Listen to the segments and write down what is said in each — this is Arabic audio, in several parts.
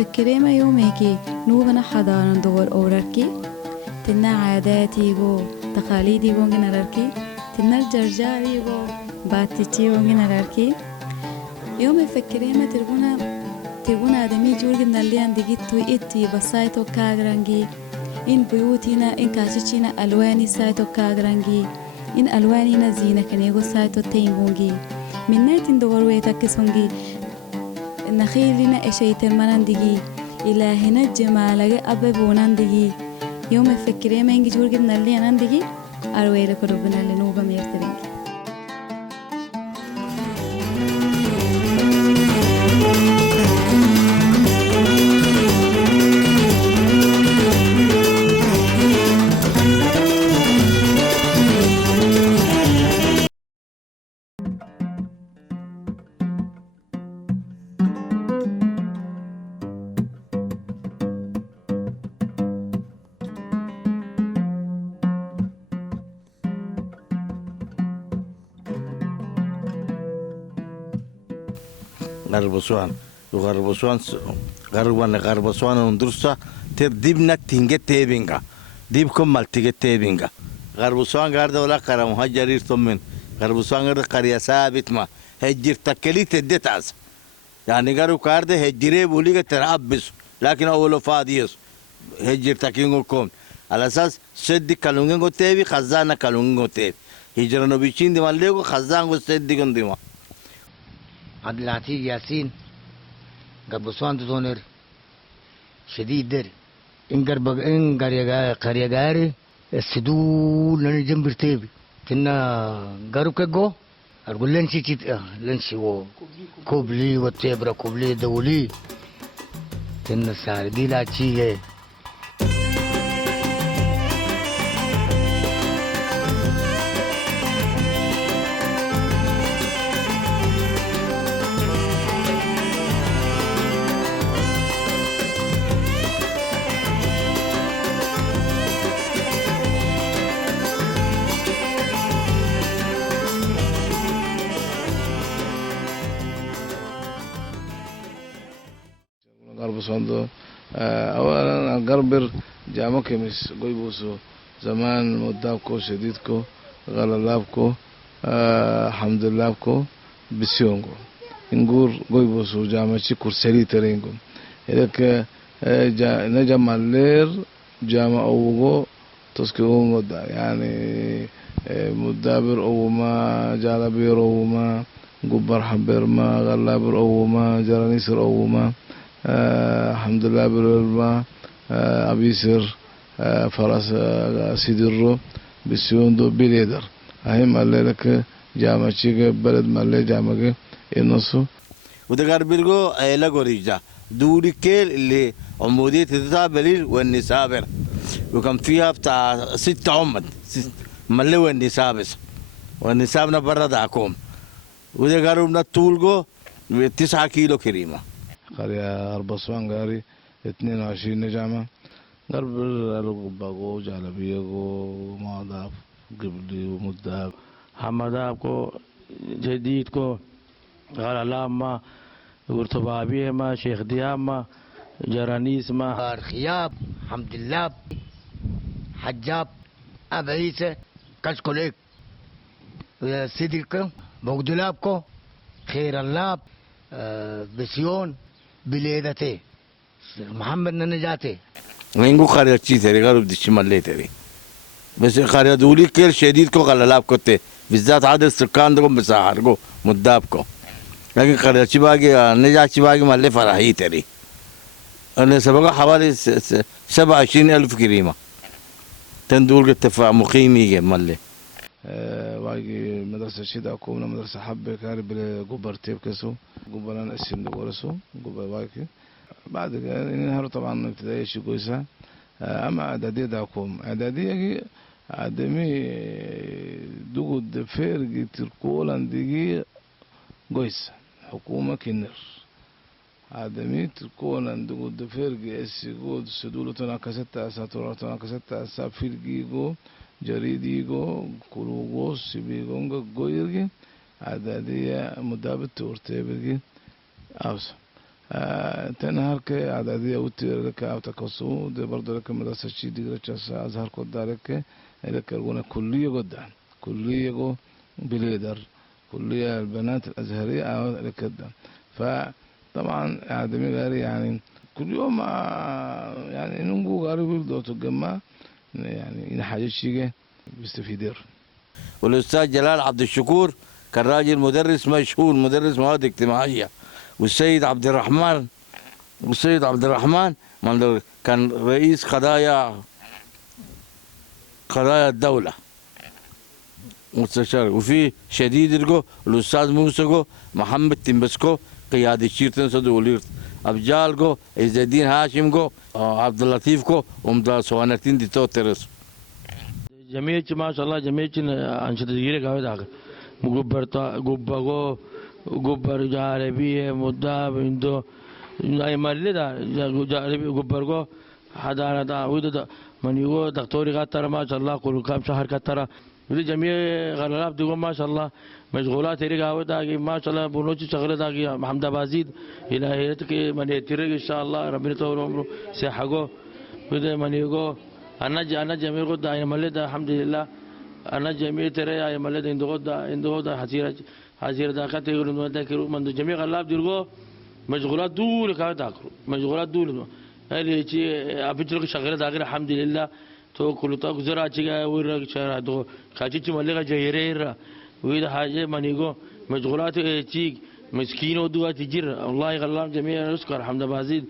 مفكرين يوميكي نوبنا حضارا دور أوراركي تنا عاداتي جو تقاليدي جو نراركي تنا الجرجاري جو باتيتي جو نراركي يوم مفكرين تربونا آدمي جورج من اللي عندي تويتي بسايتو كاغرانجي إن بيوتنا إن كاشينا ألواني سايتو كاغرانجي إن ألواننا زينة كنيغو سايتو تيمبونجي من نايتين دور ويتاكسونجي نخيلنا إشيت المناندجي إلى هنا الجمال أببوناندجي يوم فكري ما ينجي جورج من اللي أناندجي أرويلك ربنا اللي نوبة ميرترينجي غربسوان وغربسوان غربسوان وندرسا تديبنا تينجت تيبينغا ديبكم مالتيجت تيبينغا غربسوان غاردا ولا كرام هجرير ثمن غربسوان غاردا قرية ثابت ما هجر تكلي تدتاز يعني غارو كارده هجري بوليغا ترابس لكن اولو فاديس هجر تكينغو كوم على اساس سد كالونغو تيبي خزانه كالونغو تيبي هجرانو بيشين دي ماليغو خزانغو سد كونديما عبد العزيز ياسين قبصوان تونر شديد در إن قرية السدول لن جنبر تيبي تنا قارو كجو أقول لنشي و كوبلي وتيبرا كوبلي دولي تنا ساردي لا شيء غربسوان أولا غربر جامو كمس قويبوسو زمان مدابكو شديدكو غلالابكو حمد اللهكو بسيونغو إنغور قويبوسو جامو شكور سري ترينغو إذاك نجم اللير جامو أوغو تسكيونغو دا يعني مدابر أوما جالبير أوما قبر حبير ما غلابر أوما جرانيسر أوما الحمد لله بالله أبيسر فرس سيدرو بسيوندو بليدر هاي مالك جامعة بلد مالك جامعة النصو وده بيرجو إلى غوريجا دوري كيل اللي عمودية تتابليل والنسابر وكم فيها بتاع 6 عمد مالك والنسابنا برا داكم وده قربنا طولجو 9 كيلو كريمة قرية أربصوان قاري 22 نجامة قرب القباقو جالبيقو ماداب قبلي ومداب حمداب جديد کو غلالام ما ورتبابي ما شيخ ديام ما جرانيس ما خياب حمد الله حجاب أبعيسة كشكوليك سيدك بغدلابكو خير الله بسيون بليدته محمد ننجاته وينغو قرية تشيتري غرب دي شمال تري بس قرية دولي كيل شديد كو غلالاب كوتي بالذات عدد السكان دكم بساحركو مدابكو لكن قرية شباقي نجا شباقي مالي فرحي تري أنا سبقا حوالي 27,000 كريمة تندول التفاع مقيمي مالي واجي مدرسة شيدا كومنا مدرسة حبة كارب بالجبر تيب كسو جبران اسم دورسو جبر واجي بعد نهار طبعا ابتدائي شو كويسة أما إعدادية داكم إعدادية آدمي دوغو دفير تركولان ديجي كويس حكومة كنر آدمي تركولان دوغو دفير اسي جو سدولو تناكستا ساتورا تناكستا سافير جو جريديغو كلوغو سيبيغونغا غويرغي عدادية مدابة تورتيبرغي أوس تنهار كي عددية وتر لك أو تكسو ده برضه لك مدرسة شيء دي لك أزهر قد لك لك الغنى كلية قدام كلية جو بليدر كلية البنات الأزهرية أو لك قدام فطبعا عدمي غير يعني كل يوم يعني نمو غير بيلدو تجمع يعني إن حاجة شيء بيستفيدير. والأستاذ جلال عبد الشكور كان راجل مدرس مشهور مدرس مواد اجتماعية. والسيد عبد الرحمن كان رئيس قضايا الدولة مستشار. وفي شديد الأستاذ موسى محمد تنبسكو قيادي شيرتن سدوليرت أبجال عز الدين هاشم عبد اللطيف ومدار سوانتين دي توترس جميع ما شاء الله جميع أنشطة كثيرة قاعدة داخل غبر جاربية مداب إندو أي مرلي دا جاربي غبر كو حدانا دا ويدا من يو دكتوري قطر ما شاء الله كل كام شهر قطر ودي جميع غلاب دي ما شاء الله مشغولات هيك قاعدة ما شاء الله بنوشي شغلة دا محمد بازيد إلى هيك من يترك إن شاء الله ربنا يطول عمره سيحقه وده من يقول أنا جميع قد أي مرلي دا الحمد لله أنا جميع ترى أي مرلي دا إندو دا حزير دا كاتي يقولون دا كيرو من جميع غلاب ديرغو مشغولات دول كا داكرو مشغولات دول اللي شيء أبيتلك شغلة داخل الحمد لله تو كل تو زراعة شيء ويرك شهر تو كاتي ملك جيريرا ويدا حاجة منيجو مشغولات شيء مسكين ودوا تجير الله غلام جميع نشكر الحمد بازيد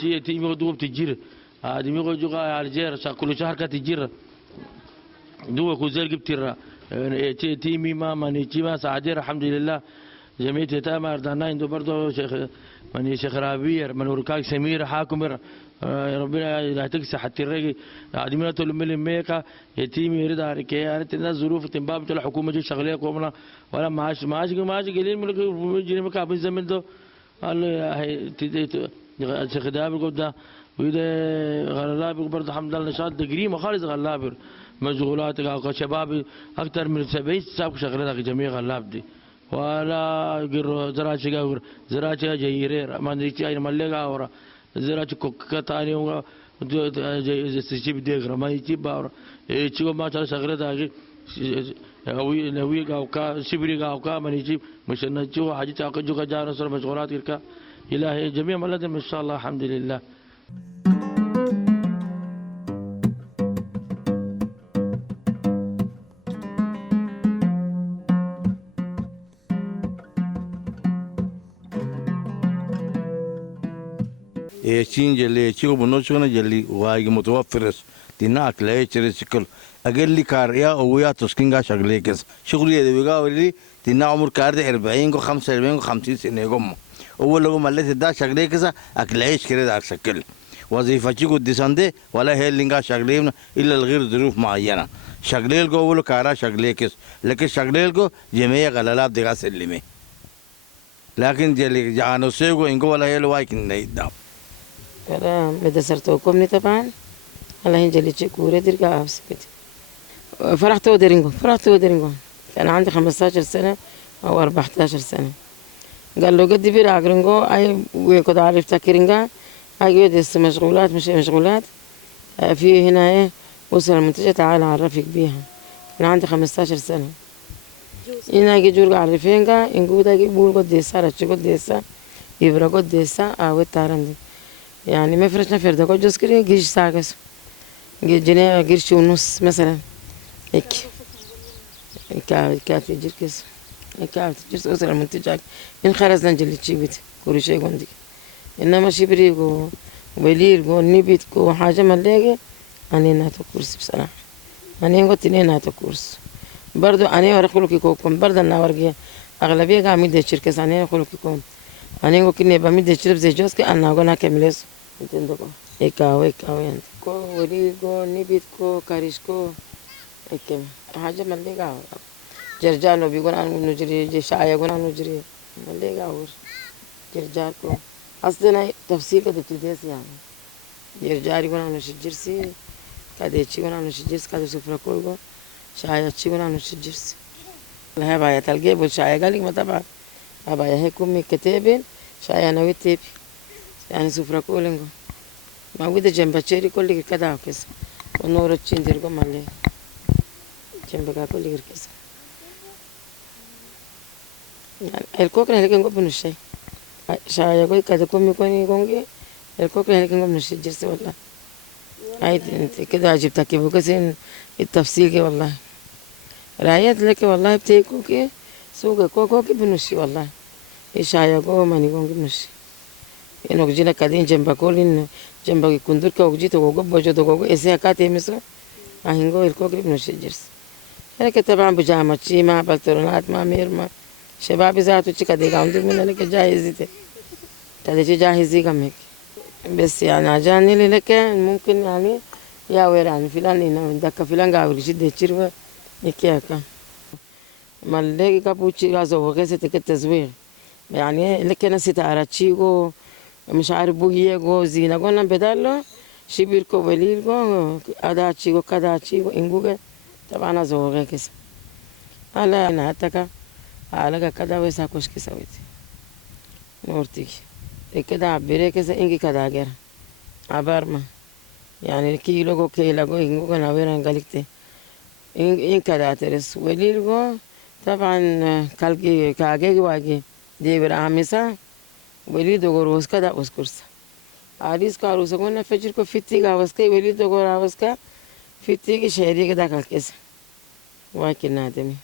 شيء تيجي ودوا تجير آدمي كو جوكا الجير كل شهر كتجير دوا كوزير جبتيرا تيمي ما ماني ما سعدير الحمد لله جميع تتامر دانا عندو برضو شيخ ماني شيخ رابير من وركاك سمير حاكم ربنا لا تكسى حتى الرجي عدمنا طول من الميكا يتيمي يرد على كي يعني تنا ظروف تنباب تلا حكومة جو شغلية كومنا ولا معاش قليل من جري مكا في الزمن ده قال شيخ دابر قبدا ويدا غلابر برضو الحمد لله نشاط دقري ما خالص غلابر مشغولات شباب أكثر من 70 سابق شغلات جميع غلاب دي ولا غير زراعة جيرير ما ندري أي ملقا ورا زراعة كتاني و سيجيب ديغرا ما يجيب باورا يجيب ما شاء الله شغلات هاي نوي كا شبري كا ما يجيب مش نجوا حاجة تاكل جو كجار نصر مشغولات كا إلهي جميع ملادم إن شاء الله الحمد لله. يشين جلي يشيو بنوشونا جلي وايج متوفرس تنا أكله شكل أقل لي كاريا أو يا تسكينغا شغلة كيس شغلي ده بيجا ولي تنا عمر كارد 40 و 45 و 50 سنة قم أول لو ملت ده شغلة كيس أكله كده ده شكل وظيفة شيء قد سنده ولا هي لينغا شغلة إلا الغير ظروف معينة شغلة الجو أول كارا شغلة كيس لكن شغلة الجو جميع غلالات دقا سلمي لكن جلي جانو سيجو إنكو ولا هي لوايكن نيدا أنا مدرستكم طبعا الله ينجلي شكورة ترجع أفسكت فرحت ودرينغو كان عندي 15 سنة أو 14 سنة قال له قد بيرا أقرنغو أي ويكود عارف تاكرينغا أي يدس مشغولات مش مشغولات في هنا إيه أسرة منتجة تعال أعرفك بيها كان عندي 15 سنة هنا يجي جورج عارفينغا إنجودا يجي بول قد ديسا رتشي قد ديسا يبرا قد ديسا أو تارندي يعني ما فرشنا فردا قد جوز كري جيش ساقس جنيه قرش ونص مثلا هيك كافي جركس كافي جرس أسرة منتجة إن خرزنا جلي تشيبت كل شيء عندك إنما شبريكو وبليركو نبيتكو حاجة ملاقي أنا ناتو كورس بصراحة أنا قلت لي ناتو كورس برضو أنا ورخلوكي كوكم برضو أنا ورقي أغلبية قاعد مدة شركة أنا ورخلوكي كوم أنا قلت لي بمدة شرب زي جوز كأنا أقول نكملس أنتندكو إيكاو يعني كو وريكو نبيتكو كاريسكو إيكم حاجة ملاقي جرجانو بيقول أنا نجري شاي يقول أنا نجري ملاقي أور جرجانكو أصلاً تفسير كده تدرس يعني جرجاري يقول أنا نشجرسي كده يشي يقول أنا نشجرس كده سفرة كويكو شاي يشي يقول أنا نشجرس لا بايا تلقي بول شاي قال لك ما طبعا بايا هيكم كتابين شاي أنا ويتيبي يعني سفرة كولينغو ما ويدا جنب تشيري كل كذا وكذا ونور تشينديرغو مالي جنب كل كذا يعني الكوكنا اللي كنقول بنشي شاي يقول كذا كومي كوني كونجي الكوكنا اللي كنقول بنشي جرس والله هاي انت كده عجبتك كيف وكسين التفصيل كي والله رايت لك والله بتيكوكي سوق كوكوكي بنشي والله شاي يقول ماني كونجي بنشي إنه جينا كادين جنب كولين جنب كندور كوجي توجو بوجو توجو إسيه كاتي مسو أهينغو الكوكي بنشي جرس لكن طبعا بجامة شيء ما بلترونات ما مير ما شباب ذاته شيء كده قاعدين من لك جاهزة تدري جاهزة كم بس يعني عجاني لك ممكن يعني يا ويران فلان إنه دك فلان قاعد يشد يشيره يكياكا مالك كابوتشي غازو وكذا تكتزوير يعني لكن ستاراتشيغو مش عارف بوجيغو زينة قلنا بدالو شبيركو وليركو أداتشيغو كداتشيغو إنغوغا طبعا زوغا كيس على نهتك على كذا ويساكوش كيسويتي نورتيك كده عبيري كيس إنغي كذا غير عبارما يعني كيلو كيلو إنغوغا نويران غالكتي إن كذا ترس وليركو طبعا كالكي كاغي واجي ديبر عامسا وليد غروس كذا أسكرس عريس كاروس كنا فجر كو فيتي غاوسكي وليد غراوسكا فيتي شهري كذا كالكيس واكن نادمي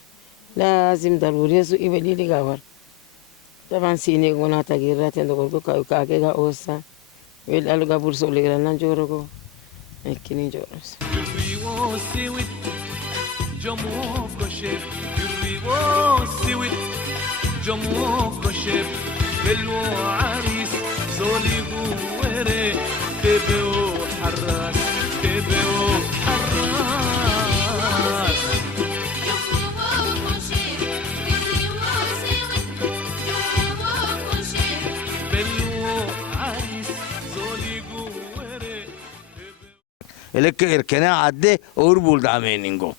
لازم ضروري يسوع يبلي لي غاور طبعا سيني غنا تغيرات عندو كو كاكي غاوسا ويل الو غابور سولي غنا جورو اكيني جورس جمو كشف يريبو سويت جمو كشف بلو عريس زولي غوري تبو حراس تبو حراس لك إركنا عدة أوربول دامينينغو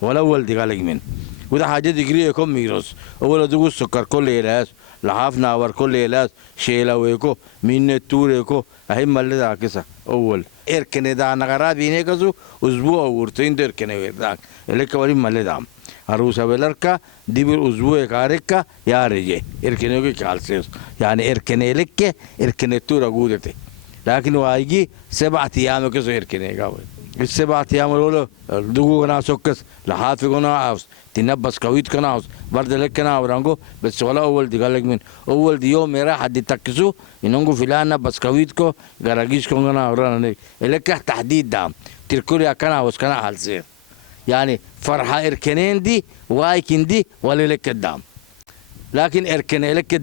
ولا أول دقالك من وده حاجة دقريه يكون ميروس أول دقول سكر كل إلاس لحاف ناور كل إلاس شيلا ويكو مين التوريكو أهم مالي دا كسا أول إركنا دا نغرا بيني كسو أسبوع ورتين دا إركنا ويرداك لك ولي مالي دام عروسة بلركا دي بالأسبوع كاركا يا رجي إركنا وكي كالسيس يعني إركنا لك إركنا تورا قودتي لكن وايجي 7 أيام كسو إركنا قاوي السبعة أيام الأولى دقوا كنا سكس لحاف كنا عاوز تنبس كويت كنا عاوز برد لك كنا عورانجو بس ولا أول دي قالك من أول دي يوم مرا حد تكسو إنهم فلان بس كويتكو غراجيش كنا عورانا لك تحديد دام تركولي كنا عاوز كنا حالسير يعني فرحة إركنين دي وايكين دي ولا لك الدام لكن إركن لك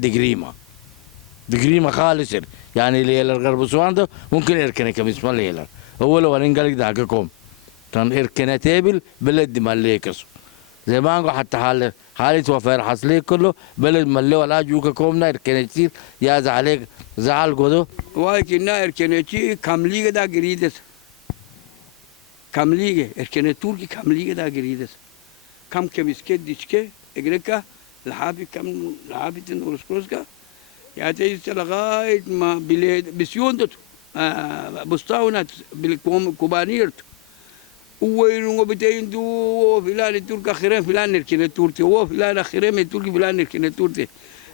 دقريمة خالص يعني ليلة الغرب سوانده ممكن إركن كمسمى ليلة أول وين قالك داككم كان إركنا تابل بلد ماليكس زمان حتى حالة وفير حصلي كله بلد مالي ولا جوككمنا إركنا كتير يا عليك زعل قدو واي كنا إركنا كتير كملية دا قريدس كملية إركنا توركي كملية دا قريدس كم كمسكت ديشكي إجريكا لحابي كم لحابي تنورس كروسكا يا تيجي لغاية ما بلاد بسيون دتو بستاونات بالكوبانيرت وين وبتين دو فلان ترك اخرين فلان نركن تورتي هو فلان اخرين ترك فلان نركن تورتي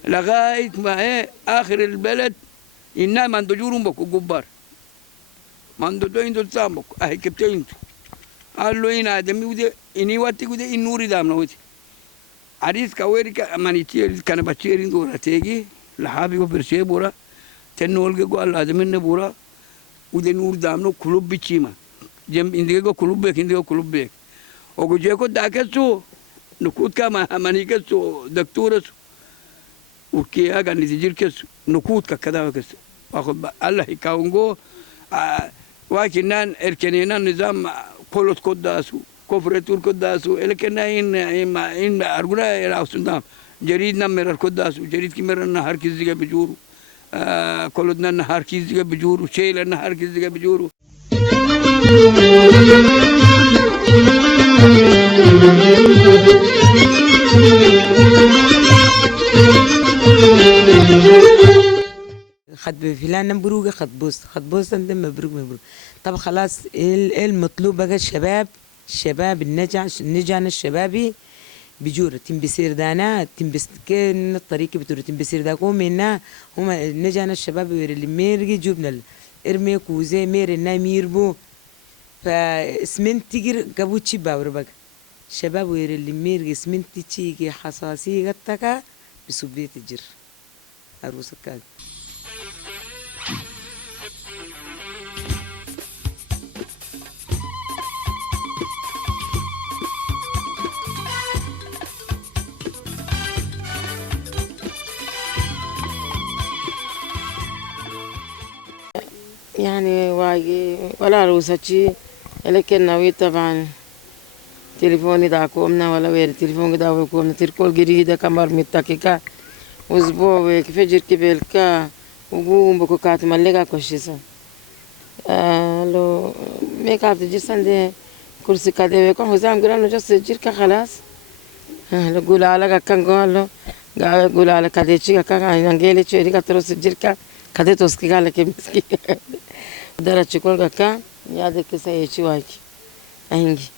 لغايه ما اخر البلد إنما من دجورهم بكو جبار من دجورين دول سامك أهي كبتين قال له إن آدمي وده إني واتي وده إن نوري دامنا وده عريس كويري كمانيتير كان بتشيرين دورا تيجي لحابي وبرشة بورا تنولج قال آدمي نبورا وده نور دامنا كلوب بتشيما جم إنديكو كلوب بيك وجوجيكو داكسو نكود كما مانيكسو دكتورس وكي أجا نتيجير كسو نكود كذا وكسو واخد الله يكاونغو واكنان إركنينا نظام كولوس كوداسو كفرتور كوداسو إلكنا إن أرجونا يراوسنا جريدنا مرر كوداسو جريد كي مرر نهار كيزيجا بجورو كولودنا نهار كيزيجا بجورو شيل نهار كيزيجا بجورو خد فلان مبروك خد بوس انت مبروك. طب خلاص ايه المطلوب بقى؟ الشباب النجان الشبابي بجورة تنبسير دانا تنبس كن الطريق بتور تنبسير دا كوم منا هم نجان الشباب اللي ميرجي جبنا ارمي كوزي مير النا ميربو فاسمنت تجر قبوتشي باور بقى شباب اللي ميرجي اسمنت تيجي حساسية قتك بسبيت الجر عروسك كان. يعني واجي ولا عروستي لكن نوي طبعا تليفوني داكومنا ولا غير تليفون داكومنا تركول جديدة كمر متككا أسبوع كيف جركي بالكا وقوم بكو كات ملقا كوشيسا لو ميك اب تجسن دي كرسي كده بكو حسام قرانو جس جركا خلاص لو قول على كان قالو قول على كده شيء كان انجيلي شيء كتروس جركا كده توسكي قال كي مسكي دارا تشكول كا يادك سايشي واكي أهنجي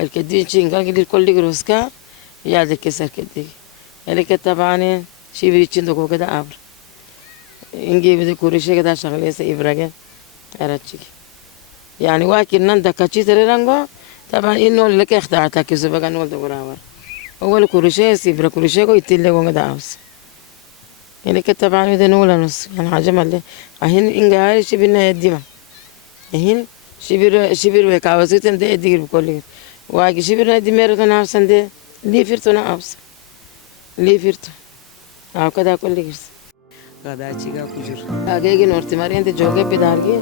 الكدي تشين قال كده كل جروسكا يادك سر كده لكن طبعا شي بيتشين دكو كده أمر إنجي بدي كوريشة كده شغلة سيبرجع أراتشيك يعني واكي نندا كاتشي تريرانغو طبعا إنه لك اختارتها كيسو بقى نقول دكورا أول كوريشة سيبرا كوريشة كو يتيلي كونغ داوس لكن طبعا بدي نقول نص يعني حاجة مالي أهين إنجا شي بينا يديما أهين شبير وكاوسيت أنت يدير بكل واجي شبير ندي ميرتو ناوس أنت ليه فيرتو ناوس ليه فيرتو أو كذا كل كيس كذا شيء كوجر أجي نورتي ماري أنت جوجي بدارجي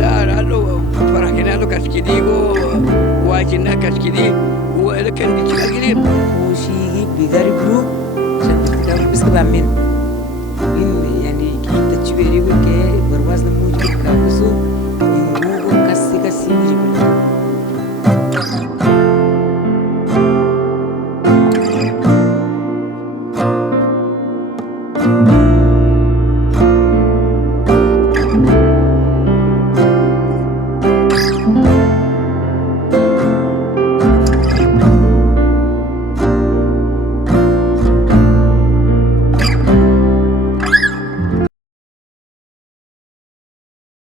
لا لو فرحنا له كاسكيديو واجينا كاسكيدي ولكن دي تشغلين وشيء بيجربوا شد بس كبامين إن يعني كي تجبري وكي برواز نموذج كابوسو إنه كاسي بيجيبوا